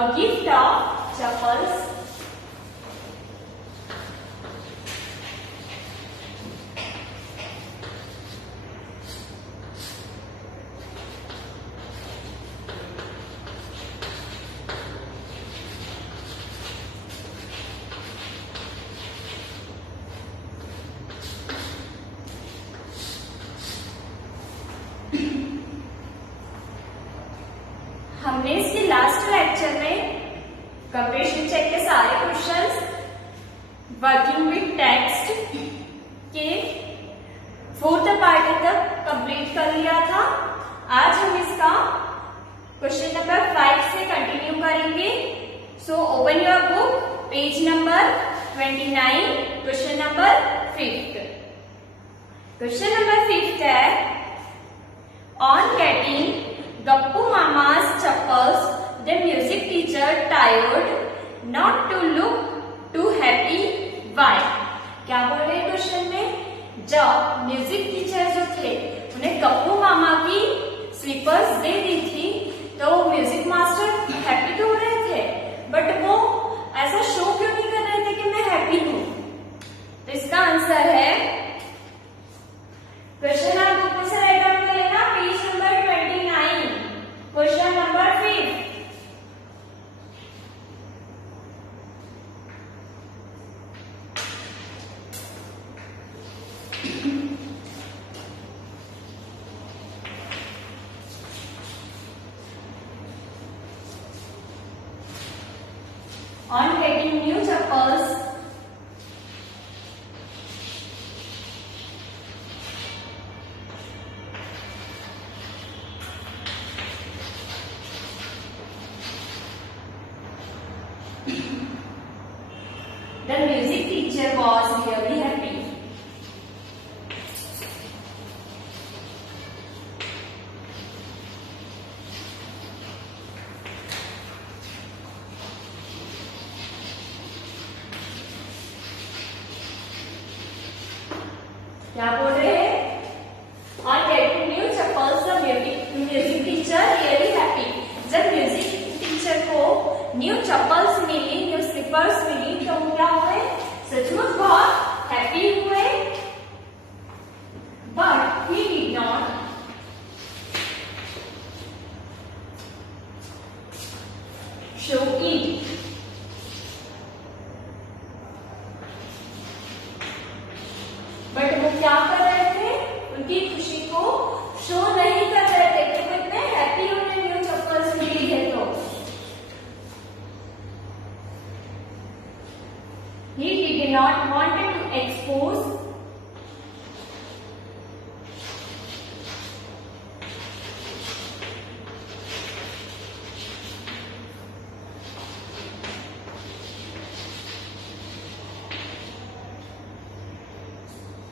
a gift of chappals. हमने इसके last lecture में कंप्रेशन चेक के सारे क्वेश्चंस वर्किंग विद टेक्स्ट के 4th पार्ट तक कंप्लीट कर लिया था। आज हम इसका क्वेश्चन नंबर 5 से कंटिन्यू करेंगे। So open your book, page number 29, question number 5। Question number 5 है, on getting Gappu Mama's chappals, the music teacher tired not to look too happy. Why? क्या बोल रहे हैं क्वेश्चन में? जब म्यूजिक टीचर जो थे उन्हें गप्पू मामा की स्लीपर्स दे दी थी तो म्यूजिक मास्टर हैप्पी तो हो रहे थे, बट वो ऐसा शो क्यों नहीं कर रहे थे कि मैं हैप्पी हूं? तो इसका आंसर है, क्वेश्चन आप बुक में से राइट डाउन कर लेना, page number 29, question number 5। On getting new chappals, the music teacher was really happy. क्या बोल रहे हैं? On getting new chappals, the music teacher really happy. जब म्यूजिक टीचर को न्यू चप्पल्स मिली, न्यू स्लीपर्स मिली, तो वो क्या हुए? सचमुच बहुत हैप्पी हुए। But he did not show it. But वो क्या कर रहे थे? उनकी खुशी को शो नहीं कर रहे थे कि वो इतने हैप्पी उन्हें न्यू चप्पल्स मिली है। तो he did not want to expose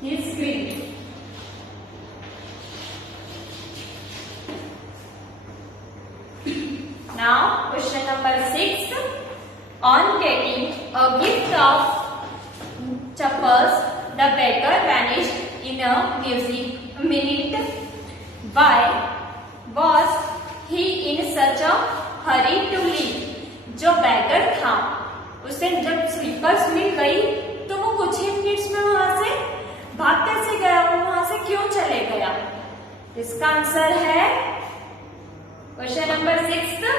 his grief. Now question number 6, on getting a gift of chappals, the beggar vanished in a minute. Why was he in such a hurry to leave? जो बैगर था उसे जब स्लीपर्स मिल गई तो वो कुछ ही मिनट्स में वहां से भाग कैसे गया? वो वहां से क्यों चले गया? इसका आंसर है क्वेश्चन नंबर 6।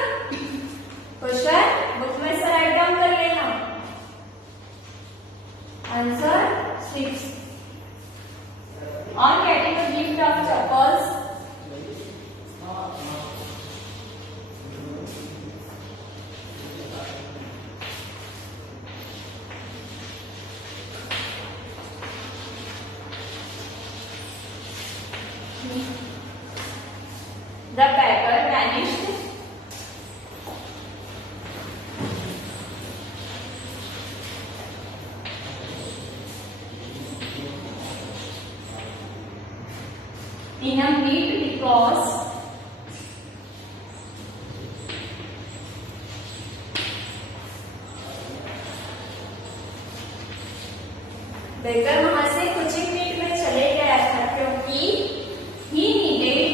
क्वेश्चन बुक में से राइट डाउन कर लेना, आंसर 6। On getting a gift of chappals, the beggar vanished in a minute because baker वहां से कुछ ही मिनट में चले गया था क्योंकि he needed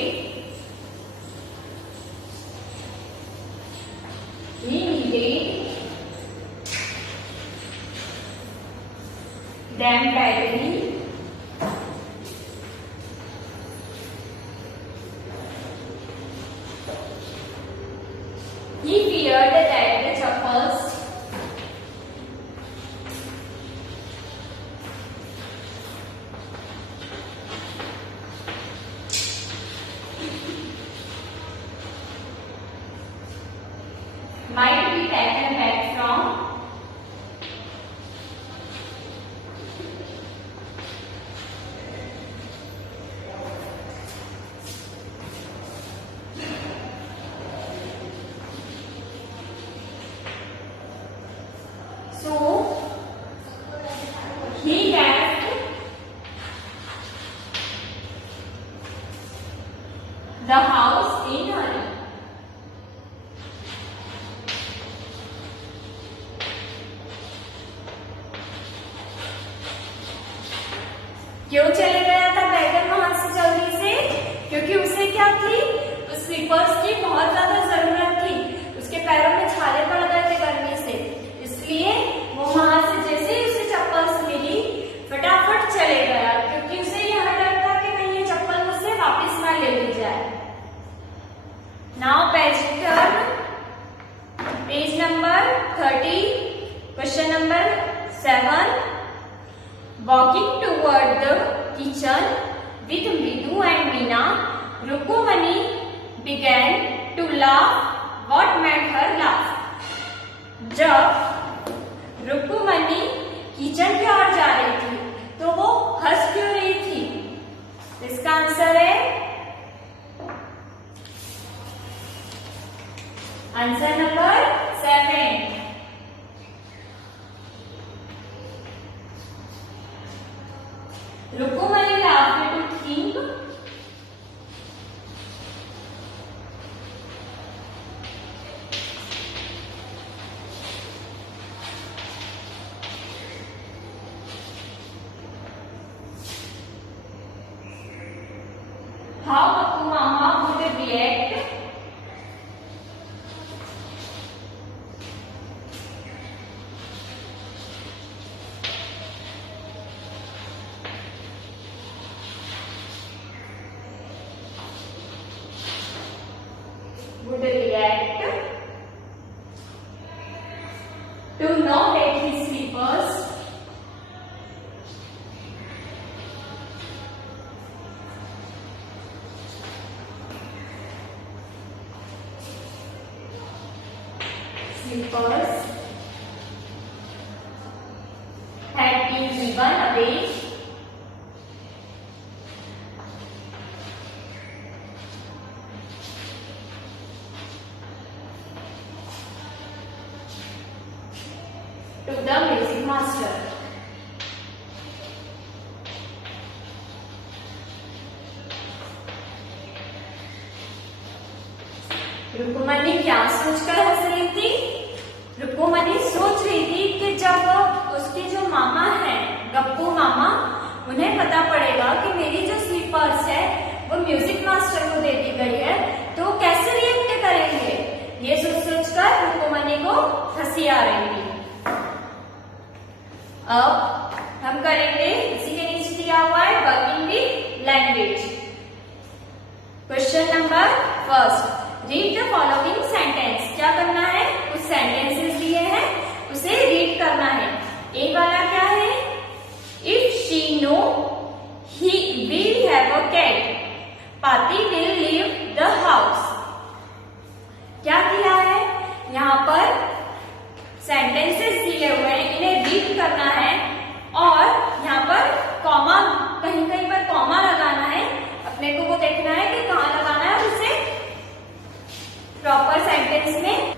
the house in hurry. क्यों चले गया था बैगन वहां से जल्दी से? क्योंकि उसे क्या थी, उस स्लीपर्स की बहुत ज्यादा जरूरत थी। उसके पैरों में छाले पड़ गए थे गर्मी से, इसलिए वो वहां से जैसे ही उसे चप्पल्स मिली फटाफट चले गया, क्योंकि उसे यह डर था कि नहीं ये चप्पल मुझसे वापस ना ले ली जाए। Now page turn, page number 30, question number 7. Walking toward the kitchen with Mridu and Meena, Rukumani began to laugh. What made her laugh? जब रुक्मणी किचन की ओर जा रही थी तो वो हंस क्यों रही थी? इसका आंसर है answer number 7. Rukumani laughed to think how Apu Mama would react to not take his slippers had been given away to the music master. Rukmani क्या सोचकर हंस रही थी? रुक्मणी सोच रही थी कि जब उसके जो मामा हैं, गप्पू मामा, उन्हें पता पड़ेगा कि मेरी जो स्लीपर्स है वो म्यूजिक मास्टर को दे दी गई है तो वो कैसे रिएक्ट करेंगे। ये सोचकर रुक्मणी को हंसी आ रही थी। अब हम करेंगे इसी के नीचे दिया हुआ है working with language. Question number 1, read the following sentence. क्या करना है? कुछ सेंटेंसेस दिए हैं उसे रीड करना है। ए वाला क्या है? If she know he will have a cat, Patty will leave the house. क्या किया है? यहाँ पर सेंटेंसेस दिए हुए हैं, इन्हें रीड करना है और यहाँ पर कॉमा, कहीं कहीं पर कॉमा लगाना है। अपने को वो देखना है कि कहाँ लगाना है, उसे प्रॉपर सेंटेंस में।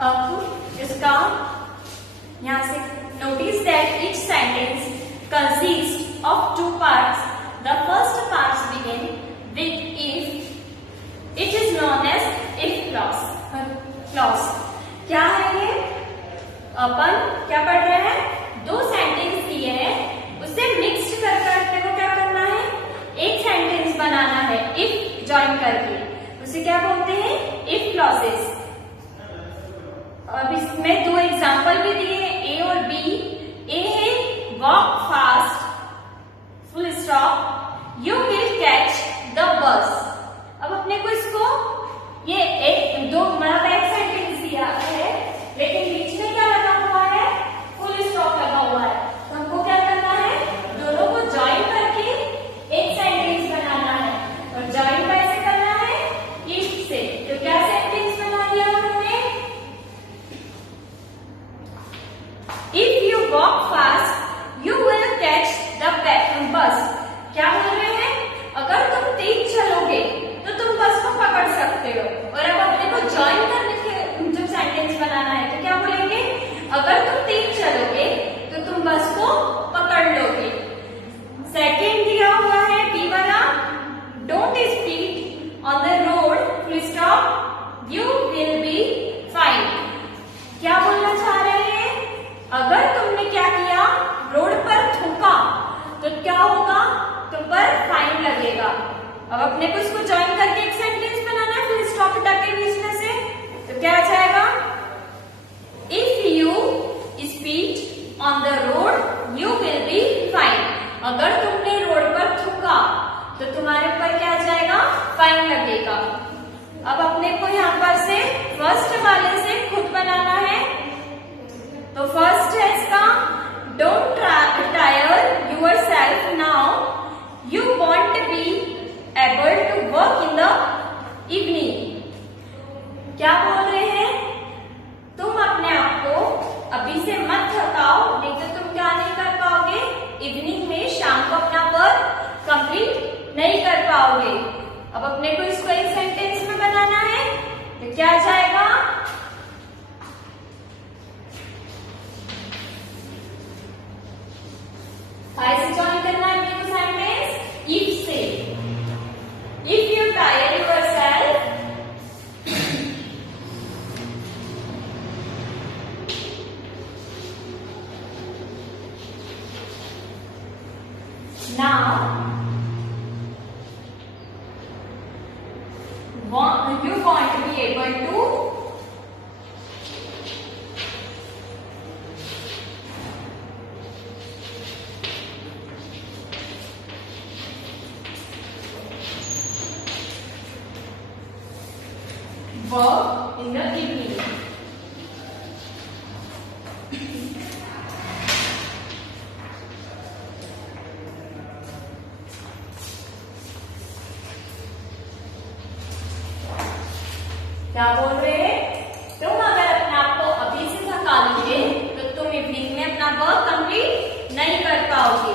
अब इसका यहाँ से notice that each sentence consist of 2 parts. The first part begin with if, it is known as if clause. Clause क्या है ये? अपन क्या पढ़ रहे हैं? 2 सेंटेंस दिए हैं, उसे मिक्स करके को क्या करना है? एक सेंटेंस बनाना है इफ ज्वाइन करके। उसे क्या बोलते हैं? If clauses. अब इसमें 2 एग्जांपल भी दिए हैं, ए और बी। ए है walk fast full stop you will catch the bus. अब अपने को इसको ये एक दो मतलब एक सेंटेंस दिया है लेकिन बीच में क्या लगा हुआ है? फुल स्टॉप लगा हुआ है। अब अपने को इसको ज्वाइन करके एक सेंटेंस बनाना है, फिर स्टॉप हटा के बीच में से, तो क्या आ जाएगा? If you speed on the road you will be fine. अगर तुमने रोड पर थूका तो तुम्हारे ऊपर क्या आ जाएगा? फाइन लगेगा। अब अपने को यहाँ पर से फर्स्ट वाले से खुद बनाना है, तो फर्स्ट है इसका, don't tire yourself now you won't be able to work in the evening. क्या बोल रहे हैं? तुम अपने आप को अभी से मत थकाओ, नहीं तो तुम क्या नहीं कर पाओगे? इवनिंग में, शाम को अपना वर्क कंप्लीट नहीं कर पाओगे। अब अपने को इसको एक सेंटेंस में बनाना है, तो क्या जाएगा? से ज्वाइन करना है अपने को सेंटेंस इफ से। If you tyre yourself now you want to be able to work in the evening. क्या बोल रहे हैं? तुम अगर अपने आप को अभी से थका लोगे तो तुम इवनिंग में अपना वर्क कंप्लीट नहीं कर पाओगे।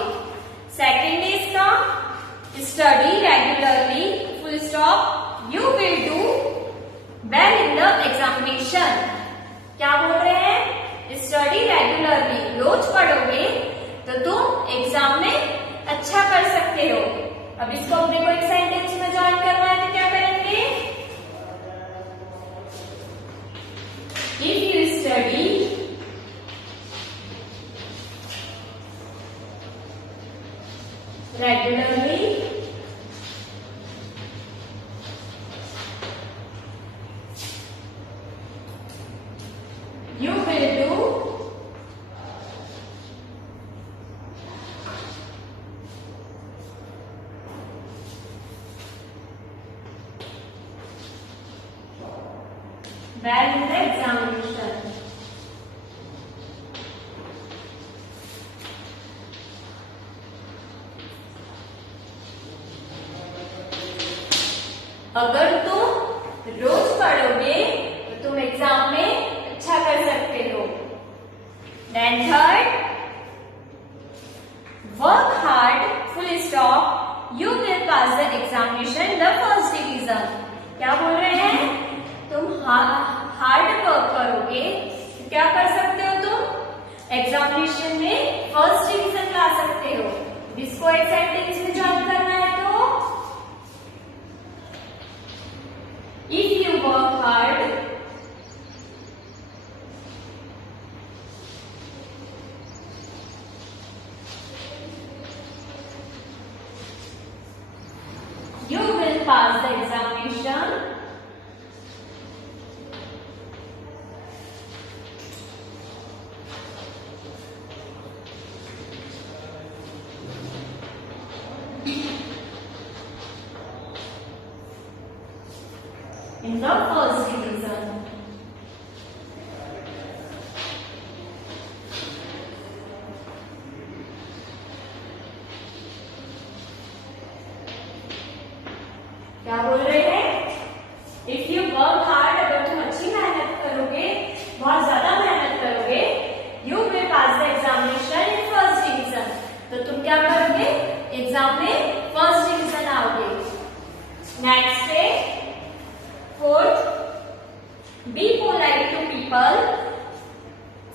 सेकेंड है इसका, study regularly full stop you will do well in the examination. क्या बोल रहे हैं? स्टडी रेगुलरली, रोज पढ़ोगे तो तुम एग्जाम में अच्छा कर सकते हो। अब इसको अपने को एक सेंटेंस में ज्वाइन करना है, तो क्या करेंगे? If you study regularly you will do well in the examination. अगर तुम रोज पढ़ोगे तो तुम एग्जाम में अच्छा कर सकते हो। Then third, work hard full stop you will pass the examination in the first division. क्या बोल रहे हैं? तुम हार्ड वर्क करोगे तो क्या कर सकते हो? तुम एग्जामिनेशन में फर्स्ट डिवीजन ला सकते हो। इसको एक सेंटेंस में ज्वाइन करना है, तो if you work hard you will pass the examination in the first division. क्या बोल रहे हैं? इफ यू वर्क हार्ड, अगर तुम अच्छी मेहनत करोगे, बहुत ज्यादा मेहनत करोगे, you will pass the examination in first division. तो तुम क्या करोगे? एग्जाम में फर्स्ट डिवीजन आओगे। नेक्स्ट है fourth, be polite to people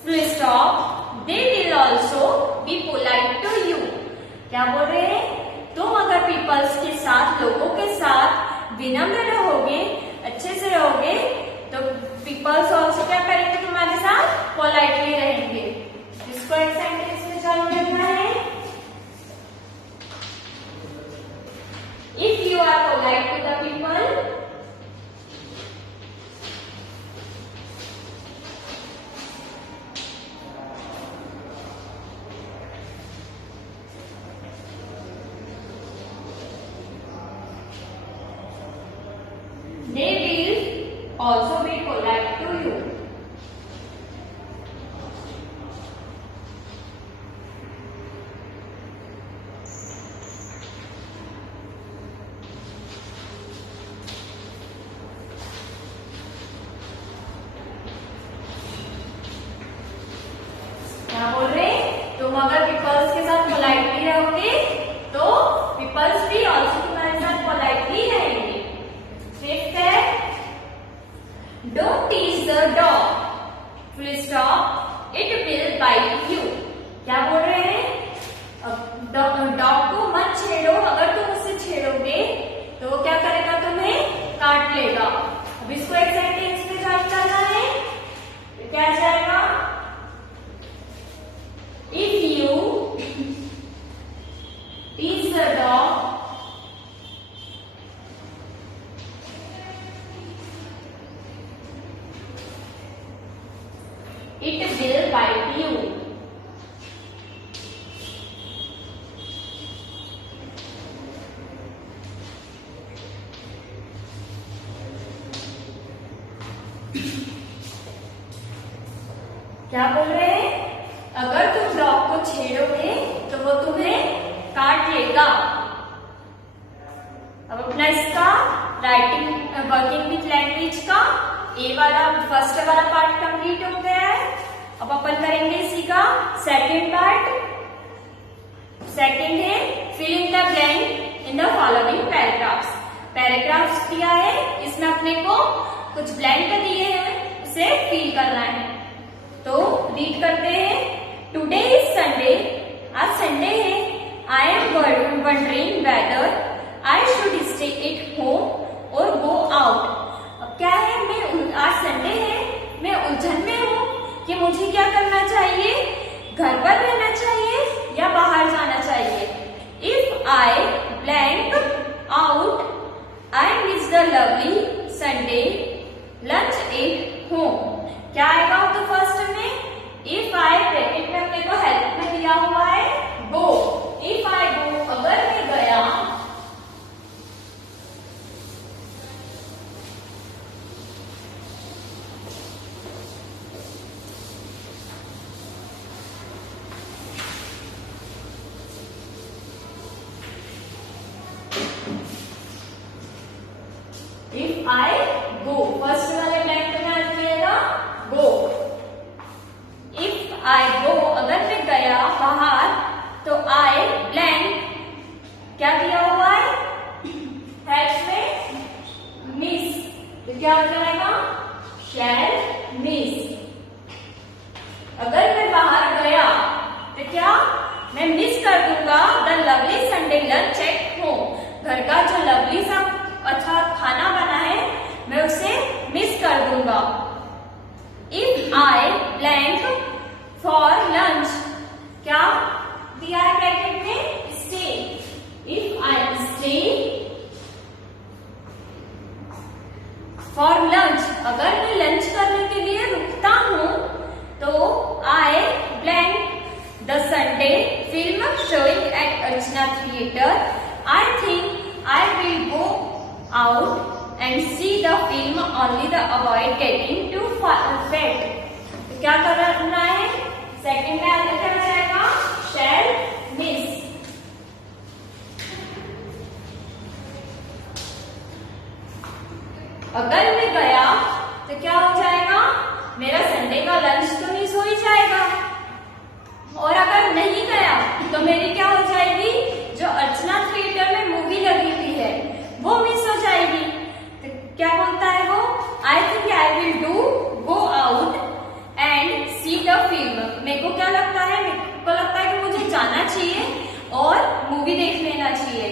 full stop they will also be polite to you. क्या बोल रहे हैं? तुम अगर पीपल्स के साथ, लोगों के साथ विनम्र रहोगे, अच्छे से रहोगे, तो पीपल्स ऑल्सो क्या करेंगे? तुम्हारे साथ पोलाइटली रहेंगे। इसको एक सेंटेंस में ज्वाइन करना है। If you are they will also be polite to you. क्या बोल रहे हैं? तुम अगर पीपल्स के साथ पोलाइटली रहोगे तो पीपल्स भी ऑल्सो तुम्हारे साथ पोलाइटली रहेंगे. फिफ्थ है don't tease the dog, full stop, it will bite you. क्या बोल रहे हैं? डॉग को मत छेड़ो, अगर तुम उससे छेड़ोगे तो वो क्या करेगा? तुम्हें काट लेगा. अब इसको एक सेंटेंस में ज्वाइन करना है. तो क्या जाएगा? If you tease the dog, it will bite you. क्या बोल रहे हैं? अगर तुम डॉग को छेड़ोगे तो वो तुम्हें काट लेगा. अब अपना इसका राइटिंग वर्किंग विथ लैंग्वेज का ए वाला फर्स्ट वाला पार्ट कंप्लीट हो गया है. अब अपन करेंगे इसी का सेकंड पार्ट. सेकंड है fill in the blank in the following paragraphs. Paragraphs दिया है, इसमें अपने को कुछ ब्लैंक दिए हैं, उसे फिल करना है. तो रीड करते हैं. टुडे इज संडे, आज संडे है. I am wondering whether I should stay at home और गो आउट. अब क्या है? मैं आज संडे है, मैं उलझन में हूँ कि मुझे क्या करना चाहिए, घर पर रहना चाहिए या बाहर जाना चाहिए. If I blank out I miss the lovely Sunday lunch at home. क्या आएगा तो फर्स्ट में? इफ आई ब्रैकेट में अपने को हेल्प में दिया हुआ है गो. इफ आई गो, अगर मैं गया, इफ आई गो फर्स्ट वाले ब्लैंक में आ जाएगा गो. इफ आई गो, अगर मैं गया बाहर तो आई ब्लैंक क्या दिया हुआ है हैश में मिस. तो क्या हो जाएगा? शैल मिस. अगर मैं बाहर गया तो क्या मैं मिस कर दूंगा the lovely Sunday lunch at home. घर का जो लवली सा अच्छा खाना बना है मैं उसे मिस कर दूंगा. If I blank for lunch, क्या दिया है ब्रैकेट में? Stay. If I stay for lunch, अगर मैं लंच करने के लिए रुकता हूं तो I blank the Sunday film showing at Archana theatre. I think I will go out and see the film only to avoid getting too fat. तो क्या करना है? सेकंड में आगे क्या जाएगा? shall miss. अगर मैं गया तो क्या हो जाएगा? मेरा संडे का लंच तो मिस हो ही जाएगा. और अगर नहीं गया तो मेरी क्या हो जाएगी? जो अर्चना थिएटर में मूवी लगी हुई है वो मिस हो जाएगी. तो क्या बोलता है वो? आई think I will do go out and see the film. मेरे को क्या लगता है? मेरे को लगता है कि मुझे जाना चाहिए और मूवी देख लेना चाहिए.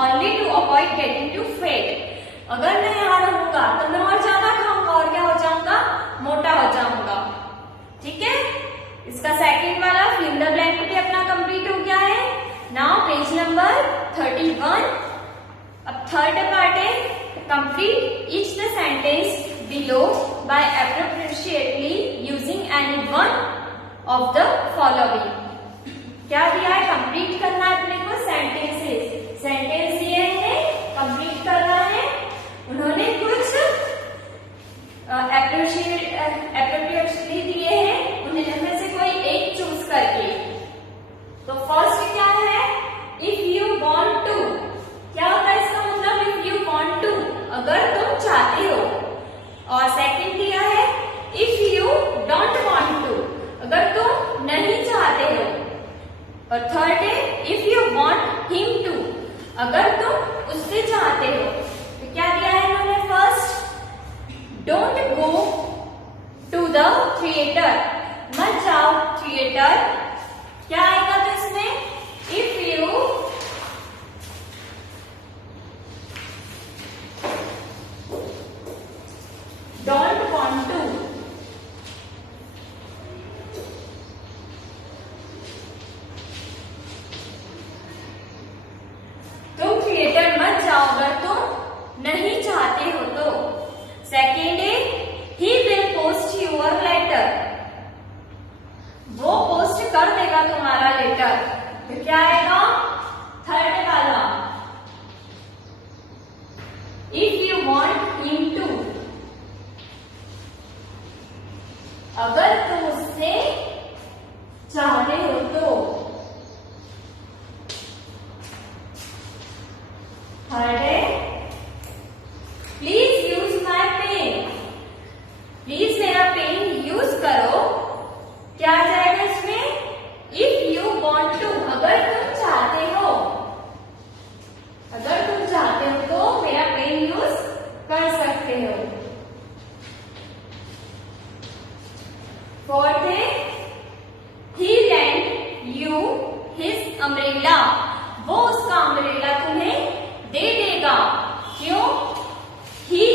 Only to avoid getting too fat. अगर मैं यहाँ रहूंगा तो मैं और ज्यादा खाऊंगा और क्या हो जाऊंगा? मोटा हो जाऊंगा. ठीक है, इसका सेकंड वाला फिल इन द ब्लैंक भी अपना कंप्लीट हो गया है. Now page number 31. अब थर्ड पार्ट है complete each the sentence below by appropriately using any one of the following. क्या दिया है? कंप्लीट करना है अपने को सेंटेंसेस. सेंटेंस दिए हैं, कंप्लीट करना है. उन्होंने कुछ if you want him to, अगर तुम उससे चाहते हो, तो क्या दिया है इन्होंने? First, don't go to the theatre, मत जाओ थिएटर। क्या आएगा तो इसमें? If you don't want to, तुम थिएटर मत जाओ अगर तुम नहीं चाहते हो तो। सेकेंड है, he will post your letter, वो पोस्ट कर देगा तुम्हारा लेटर। तो क्या आएगा? थर्ड वाला, if you want him to, अगर तुम उससे चाहते हो तो। थर्ड है, please use my pen, please मेरा पेन यूज करो। क्या आ जाएगा इसमें? इफ यू वॉन्ट टू, अगर तुम चाहते हो, अगर तुम चाहते हो तो मेरा पेन यूज कर सकते हो। फोर्थ है, he lend you his umbrella, वो उसका अम्ब्रेला तुम्हें दे देगा। क्यों? He,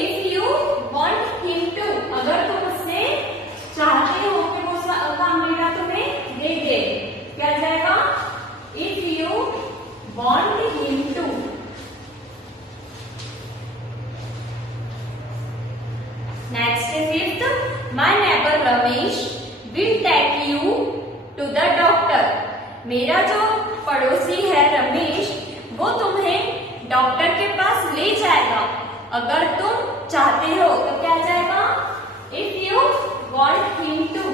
if you want him to, अगर तुम उससे चाहते हो कि वो उसका अम्ब्रेला तुम्हें दे दे। क्या जाएगा? If you want him to. Next है fifth, my neighbour Ramesh will take you to the doctor, मेरा जो पड़ोसी है रमेश, वो तुम्हें डॉक्टर के पास ले जाएगा अगर तुम चाहते हो। तो क्या जाएगा? If you want him to.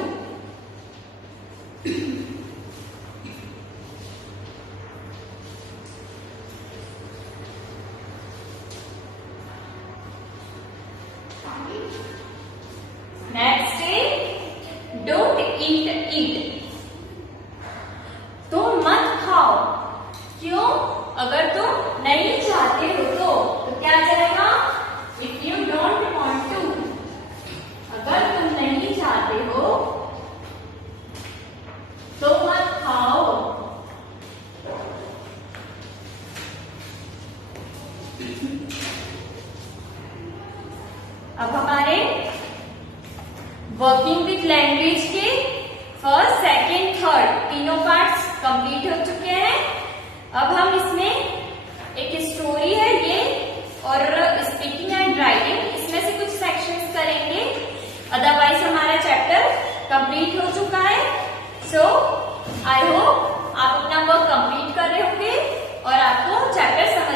Next है, डोंट ईट इट, तुम मत खाओ। क्यों? अगर तुम नहीं चाहते हो तो क्या जाएगा? If you don't want to, अगर तुम नहीं चाहते हो तो मत खाओ। अब हमारे वर्किंग विथ लैंग्वेज के फर्स्ट, सेकेंड, थर्ड तीनों पार्ट्स कंप्लीट हो चुके हैं। अब हम इसमें एक स्टोरी है ये और स्पीकिंग एंड राइटिंग, इसमें से कुछ सेक्शंस करेंगे, अदरवाइज हमारा चैप्टर कंप्लीट हो चुका है। सो आई होप आप अपना वर्क कंप्लीट कर रहे होंगे और आपको चैप्टर समझ